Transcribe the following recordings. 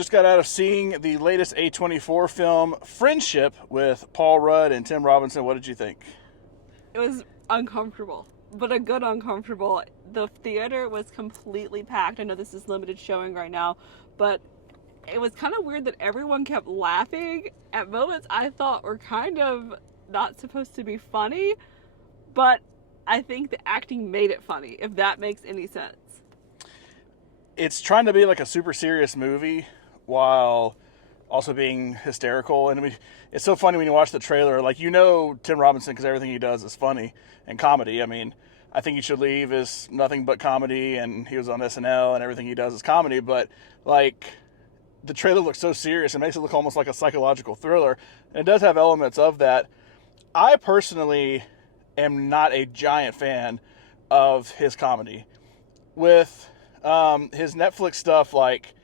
just got out of seeing the latest A24 film, Friendship, with Paul Rudd and Tim Robinson. What did you think? It was uncomfortable, but a good uncomfortable. The theater was completely packed. I know this is limited showing right now, but it was kind of weird that everyone kept laughing at moments I thought were kind of not supposed to be funny, but I think the acting made it funny, if that makes any sense. It's trying to be like a super serious movie while also being hysterical. And I mean, it's so funny when you watch the trailer. Like, Tim Robinson, because everything he does is funny and comedy. I mean, I Think You Should Leave is nothing but comedy, and he was on SNL, and everything he does is comedy. But, like, the trailer looks so serious. It makes it look almost like a psychological thriller. And it does have elements of that. I personally am not a giant fan of his comedy. With his Netflix stuff, like,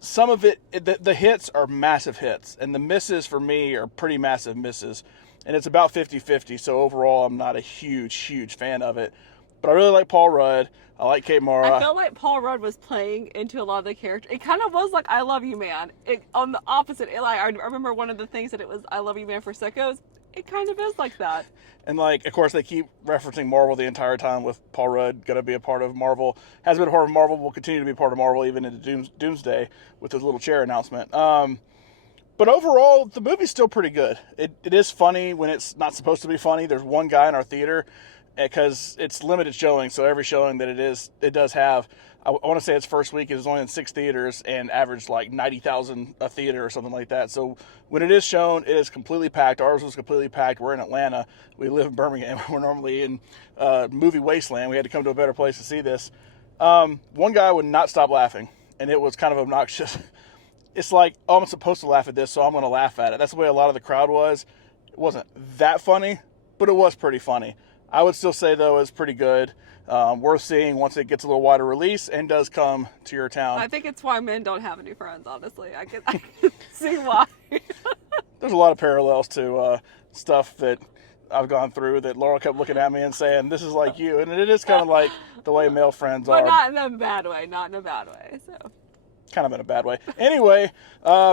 some of it, the hits are massive hits, and the misses for me are pretty massive misses. And it's about 50-50, so overall I'm not a huge fan of it. But I really like Paul Rudd. I like Kate Mara. I felt like Paul Rudd was playing into a lot of the character. It kind of was like I Love You Man. On the opposite, I remember one of the things that it was I Love You Man for Sickos. It kind of is like that. And, like, of course, they keep referencing Marvel the entire time with Paul Rudd going to be a part of Marvel. Has been a part of Marvel, will continue to be part of Marvel even into Doomsday with his little chair announcement. But overall, the movie's still pretty good. It is funny when it's not supposed to be funny. There's one guy in our theater, because it's limited showing, so every showing that it does have, I want to say its first week, it was only in 6 theaters and averaged like 90,000 a theater or something like that. So when it is shown, it is completely packed. Ours was completely packed. We're in Atlanta. We live in Birmingham. We're normally in movie wasteland. We had to come to a better place to see this. One guy would not stop laughing, and it was kind of obnoxious. It's like, oh, I'm supposed to laugh at this, so I'm going to laugh at it. That's the way a lot of the crowd was. It wasn't that funny, but it was pretty funny. I would still say, though, it's pretty good. Worth seeing once it gets a little wider release and does come to your town. I think it's why men don't have any friends, honestly. I can see why. There's a lot of parallels to stuff that I've gone through that Laurel kept looking at me and saying, this is like you. And it is kind of like the way male friends are. But not in a bad way. Not in a bad way. So. Kind of in a bad way. Anyway,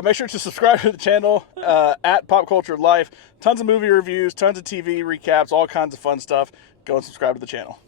make sure to subscribe to the channel at Pop Culture Life. Tons of movie reviews, tons of TV recaps, all kinds of fun stuff. Go and subscribe to the channel.